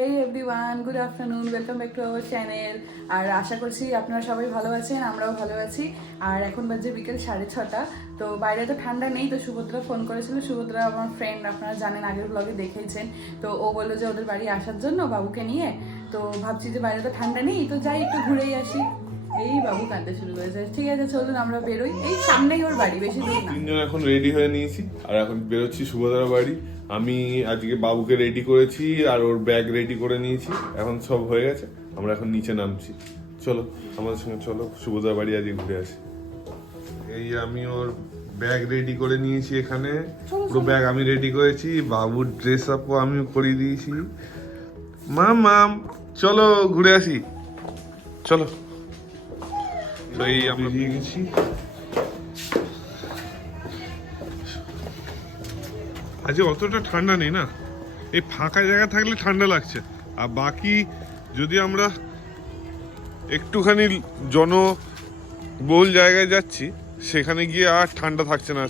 Hey everyone, good afternoon, welcome back to our channel. আর আশা করছি আপনারা সবাই ভালো আছেন, আমরাও ভালো আছি। আর এখন বাজে বিকেল 6:30। তো বাইরে তো ঠান্ডা নেই, তো সুভদ্রা ফোন করেছিল। সুভদ্রা আমার ফ্রেন্ড, আপনারা জানেন, আগের ব্লগে দেখেছেন। তো ও বললো যে ওদের বাড়ি আসার জন্য বাবুকে নিয়ে। তো ভাবছি যে বাইরে তো ঠান্ডা নেই, তো যাই একটু ঘুরেই আসি। এই বাবু কাঁদতে শুরু করেছে। ঠিক আছে, চলুন আমরা বেরোই। এই সামনেই ওর বাড়ি, বেশি দূর না। তিনজন এখন রেডি হয়ে নিয়েছি আর এখন বেরোচ্ছি সুভদ্রার বাড়ি। আমি আজকে বাবুকে রেডি করেছি আর ওর ব্যাগ রেডি করে নিয়েছি, এখন সব হয়ে গেছে। আমরা এখন নিচে নামছি, চলো আমাদের সঙ্গে চলো সুভদ্রার বাড়ি আজকে ঘুরে আসি। এই আমি ওর ব্যাগ রেডি করে নিয়েছি, এখানে পুরো ব্যাগ আমি রেডি করেছি, বাবুর ড্রেস আপও আমি পরিয়ে দিয়েছি। মাম চলো ঘুরে আসি, চলো। তো এই আমরা নিয়ে গেছি। আজকে অতটা ঠান্ডা নেই না, এই ফাঁকা জায়গা থাকলে ঠান্ডা লাগছে। আর বাকি যদি আমরা একটুখানি জনবহুল জায়গায় যাচ্ছি, সেখানে গিয়ে আর ঠান্ডা থাকছে না,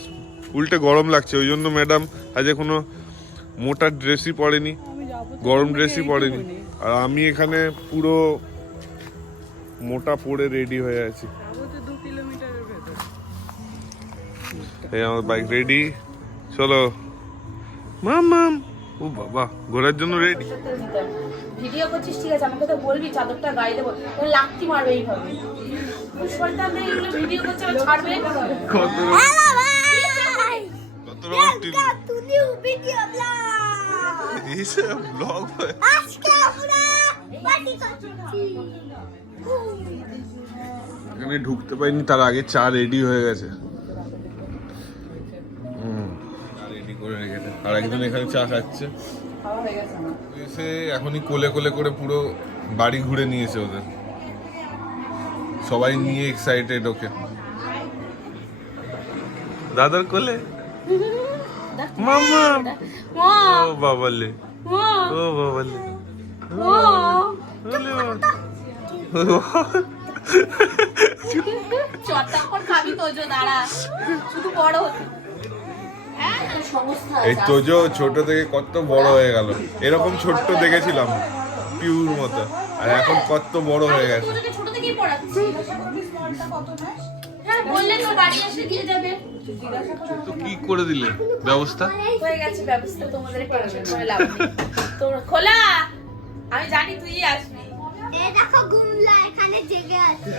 উল্টে গরম লাগছে। ওই জন্য ম্যাডাম আজকে কোনো মোটা ড্রেসই পরেনি, গরম ড্রেসই পরেনি। আর আমি এখানে পুরো মোটা পরে রেডি হয়ে আছি। এই আমার বাইক রেডি, চলো। মাম ও বাবা, ঘোরার জন্য রেডি। ভিডিও করছিস ঠিক আছে, আমাকে তো বলবি চাদরটা গায়ে দেবো, লাথি মারবে এইভাবে। শয়তান নেই, এগুলো ভিডিও করছে আর ছাড়বে। কত রকম তুনিও ভিডিও ব্লগ এইসব ব্লগ আজকে আমরা পার্টি করছি। এখানে ঢুকতে পারিনি, তার আগে চা রেডি হয়ে গেছে। রেডি করে রেখেছে আর একজন এখানে চা খাচ্ছে। এসে এখনই কোলে কোলে করে পুরো বাড়ি ঘুরে নিয়েছে ওদের, সবাই নিয়ে এক্সাইটেড ওকে। দাদার কোলে মামা, ও বাবালে, ও বাবালে, চট্টকর খাবি তোজো, দাঁড়া শুধু বড় হতে। এই তোজো ছোট থেকে কত বড় হয়ে গেল, এরকম ছোট্ট দেখেছিলাম পিউর মতো, আর এখন কত বড় হয়ে গেছে। তোজোকে ছোট থেকেই পড়াচ্ছি। হ্যাঁ, বললে তো বাড়ি এসে দিয়ে যাবে। তো কি করে দিলে ব্যবস্থা? হয়ে গেছে ব্যবস্থা, তোমাদের টেনশন করে লাভ নেই। তোর খোলা, আমি জানি তুই আসবি। এই দেখো গুমলা এখানে জেগে আছে।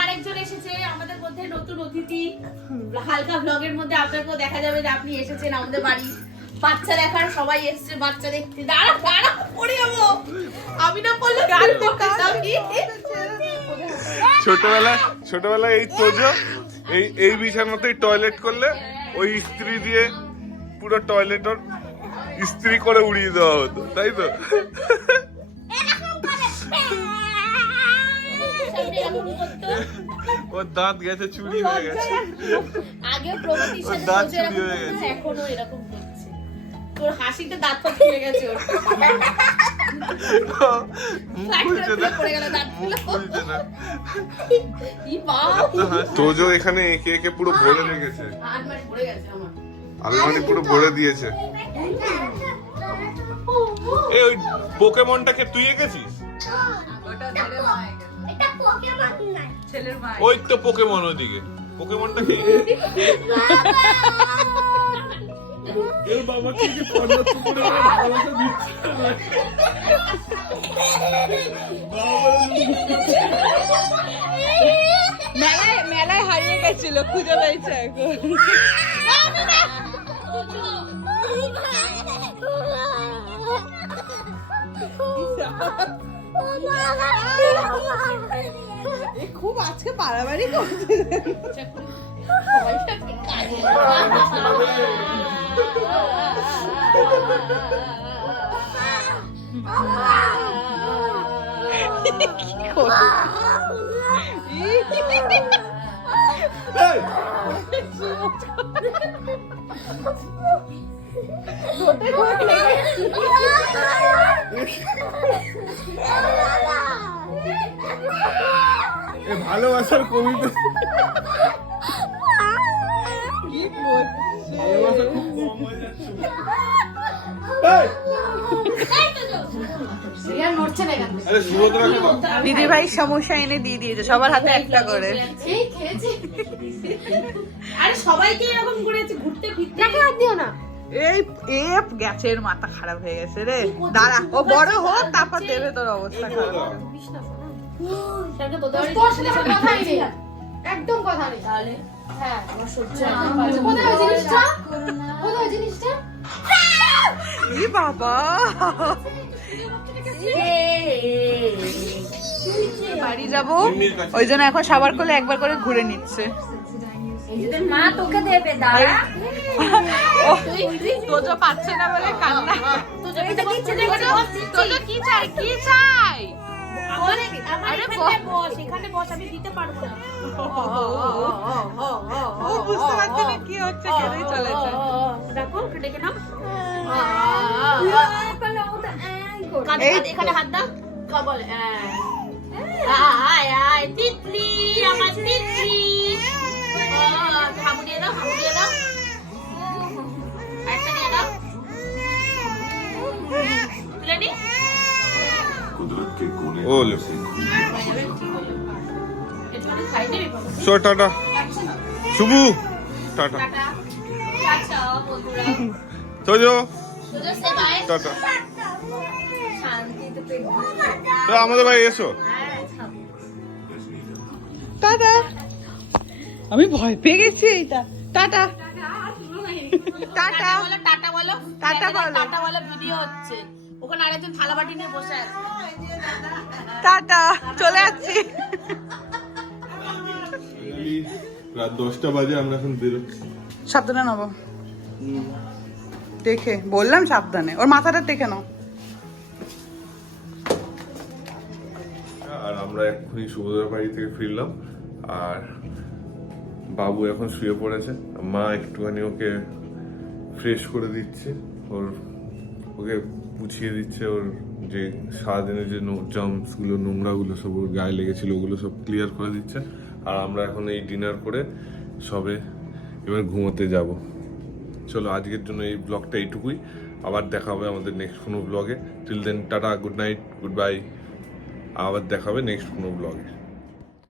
আরেকজন এসেছে আমাদের মধ্যে, নতুন অতিথি। হালকা ব্লগের মধ্যে আপনাকেও দেখা যাবে যে আপনি এসেছেন আমাদের বাড়ি। বাচ্চা দেখার সবাই এসেছে, বাচ্চা দেখতে। দাঁড়া পড়ে যাবো, আমি না পড়লে গান করতাম। ছোটবেলায় এই তোজো এই বিছানাতেই টয়লেট করলে ওই ইস্ত্রি দিয়ে পুরো টয়লেট ইস্ত্রি করে উড়িয়ে দেওয়া হতো, তাই তো? ওর দাঁত গেছে, চুরি হয়ে গেছে। আগে প্রগতির সাথে দাঁত তোজো চুরি এরকম হয়ে করতো, গেছে। এখনো এরকম করছে। তোর হাসিতে দাঁত পা খুলে গেছে ওর। পড়ে গেল দাঁতগুলো। ই বাবা, তোজো এখানে একে একে পুরো ভরে রেখেছে, আলমারি পড়ে গেছে আমার। আলমারি পুরো ভরে দিয়েছে। এই ওই পোকেমনটাকে তুই এঁকেছিস? এটা পোকেমন না, ছেলের মা। ওই তো পোকেমন, ওইদিকে পোকেমনটাকে এর বাবাকে কি পর্যন্ত করে ভালোবাসা দিচ্ছে। মেলায় হারিয়ে গেছিল, খুঁজে পেয়েছে এখন। খুব আজকে বাড়াবাড়ি করছে। ভালোবাসার কবিতা কি করছে? ভালোবাসা খুব কম হয়ে যাচ্ছে। রিয়া নড়ছে না এখান থেকে। আরে সুভদ্রাকে দাও। দিদি ভাই সমস্যা এনে দিয়ে দিয়েছে সবার হাতে একটা করে। এই খেয়েছি। আরে সবাইকে এরকম করেছে ঘুরতে ফিরতে। দেখে আর দিও না। এই গ্যাসের মাথা খারাপ হয়ে গেছে রে। দাঁড়া ও বড় হোক তারপর দেবে তোর অবস্থা খারাপ। সেটাকে তোদের তোর সাথে আমার কথাই নেই। একদম কথা নেই। তাহলে হ্যাঁ আমার সহ্য হয়। কোথায় ওই জিনিসটা? কোথায় ওই জিনিসটা? ই বাবা বাড়ি যাবো ওই জন্য এখন সবার কোলে একবার করে ঘুরে নিচ্ছে। মা তোকে দেবে দাঁড়া। তোজো পাচ্ছে না বলে কান্না। তোজো দিচ্ছে না তোজো কি চাই কি চাই? আরে বস এখানে বস আমি দিতে পারবো না। ও বুঝতে পারছে না কি হচ্ছে কেঁদেই চলেছে। দেখো ডেকে নাও। এখানে হাত দাও বলে আয় আয় তিতলি আমার তিতলি। হাবু দিয়ে দাও হাবু দিয়ে দাও একটা দিয়ে দাও তুলে নি। ও লে so tata Shubhu tata Tojo tata. তো আমাদের বাড়ি এসো। টাটা। আমি ভয় পেয়ে গেছি এইটা। টাটা টাটা বলো টাটা বলো টাটা বলো। টাটা বলো ভিডিও হচ্ছে ওখানে আরেকজন থালা বাটি নিয়ে বসে আছে। টাটা চলে যাচ্ছি। রাত 10টা বাজে আমরা এখন বেরোচ্ছি। সাবধানে নেবো দেখে বললাম সাবধানে ওর মাথাটা দেখে নাও। আর আমরা এক্ষুনি সুভদ্রার বাড়ি থেকে ফিরলাম আর বাবু এখন শুয়ে পড়েছে। মা একটুখানি ওকে ফ্রেশ করে দিচ্ছে, ওকে মুছিয়ে দিচ্ছে, ওর যে সারাদিনের যে জার্মসগুলো নোংরাগুলো সব ওর গায়ে লেগেছিল ওগুলো সব ক্লিয়ার করে দিচ্ছে। আর আমরা এখন এই ডিনার করে সবে এবার ঘুমোতে যাব। চলো আজকের জন্য এই ব্লগটা এইটুকুই, আবার দেখা হবে আমাদের নেক্সট কোনো ব্লগে। Till then tata, good night, good bye, আবার দেখা হবে নেক্সট কোনো ব্লগে।